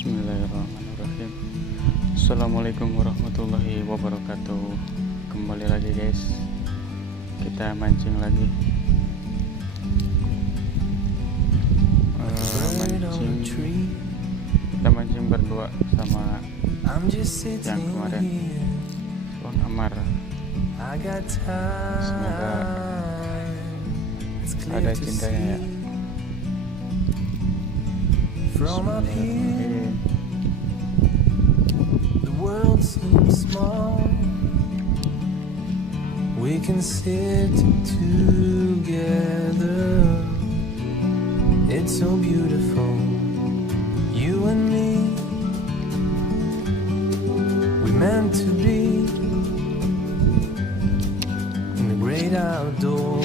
Bismillahirrahmanirrahim. Assalamualaikum warahmatullahi wabarakatuh. Kembali lagi guys, kita mancing lagi. Kita mancing berdua sama yang kemarin, Bang Amar. Semoga ada cintanya ya. From up here, the world seems small. We can sit together. It's so beautiful, you and me. We meant to be in the great outdoors,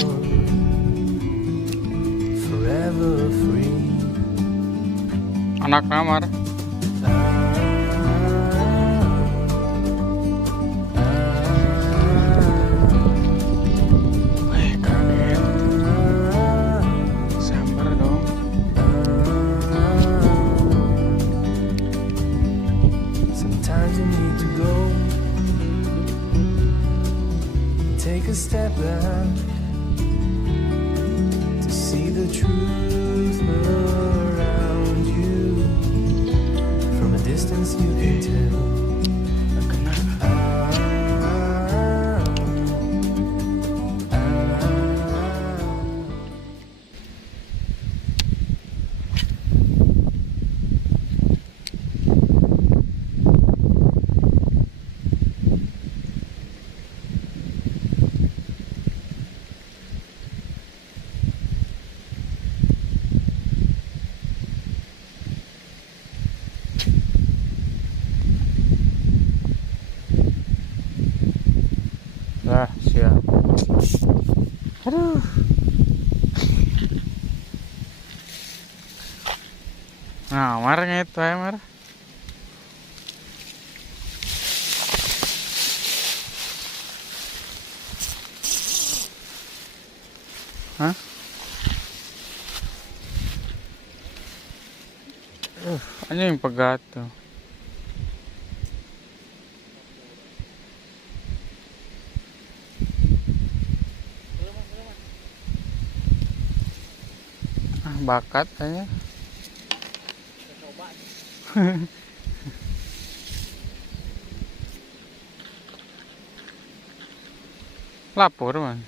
forever free. Anak kamar. Kaget. Sabar dong. Sometimes you need to go, take a step back to see the truth around you. From a distance you can tell. Lah, siap. Aduh. Nah, marahnya itu ya, Mar. Hah? Anjing pegat tuh. Bakat kayaknya. Lapor man.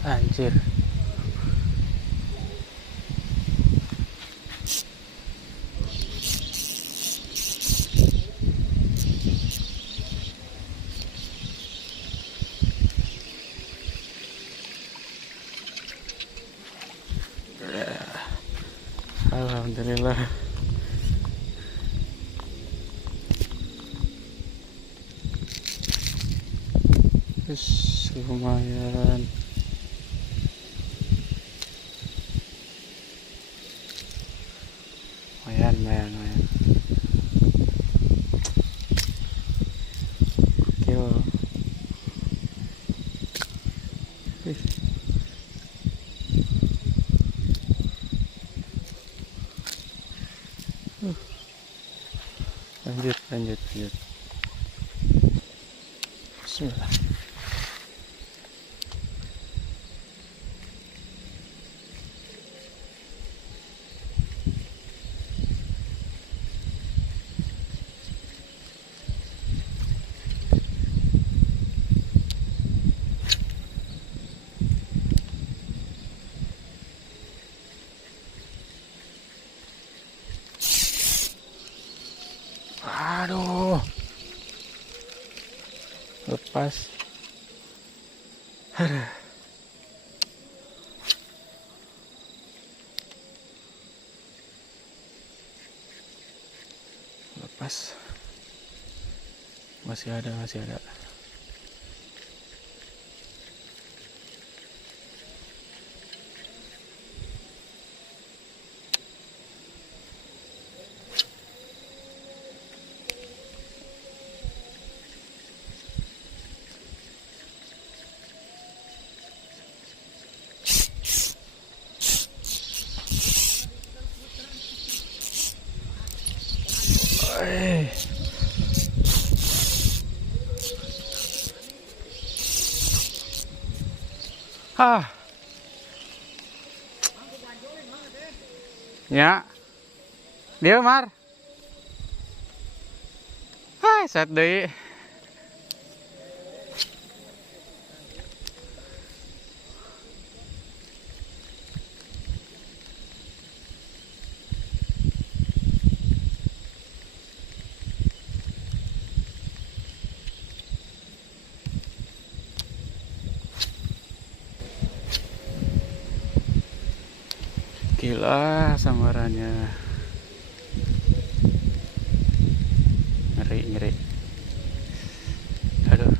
Anjir. Alhamdulillah. Lumayan. Lumayan. Gokil. Lanjut. Bismillah. lepas. Aduh. Lepas. Masih ada. Ah. Ya. Dia Mar. Hai, set deui. Gila sambarannya. Ngeri. Aduh.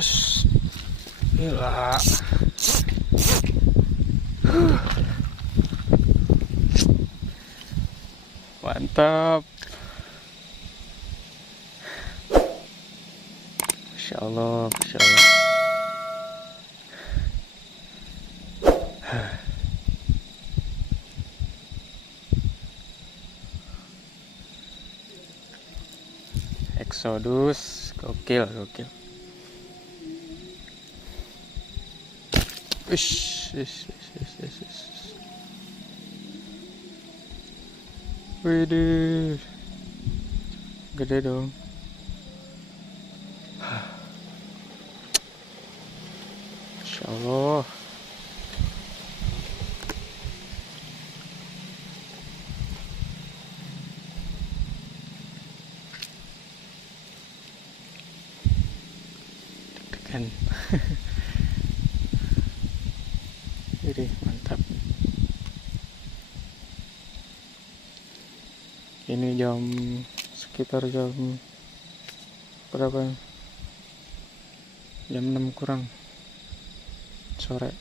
Ush. Gila. Mantap. Masya Allah, Masya Allah. Exodus, gokil, gokil. Ish, ish, ish, ish, ish, ish. Widih, gede dong. Masya Allah. Deg-degan. Widih, mantap. Ini sekitar jam berapa? Jam 6 kurang sore.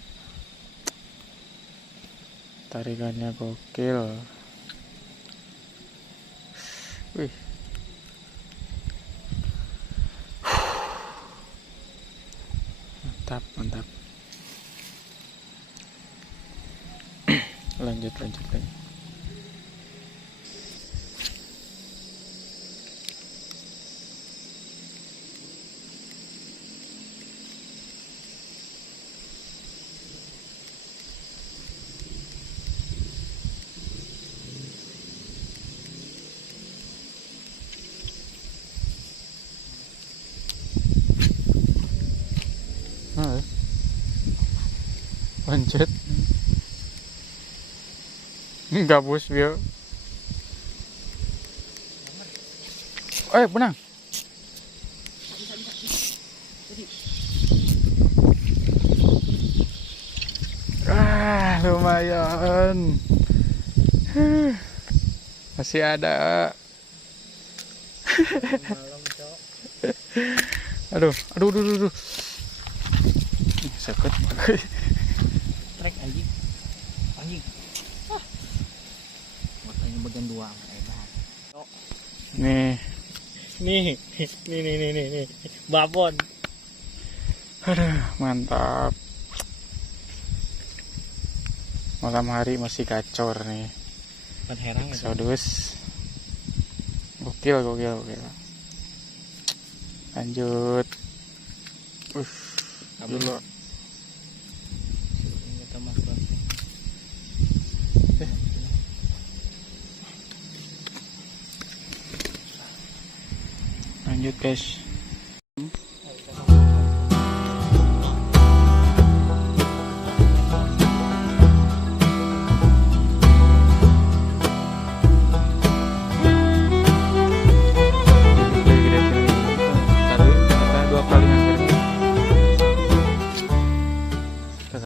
Tarikannya gokil. Wih. Mantap, mantap. Lanjut lagi. Lanjut. Gabus dia. Benang. Lumayan. Masih ada. Aduh. Sakit. Trek anjing. Matanya bagian dua. Nih. Nih. Babon. Aduh, mantap. Malam hari masih gacor nih. Herang ya. Exodus. Gokil. Lanjut. Dulu. Lanjut guys.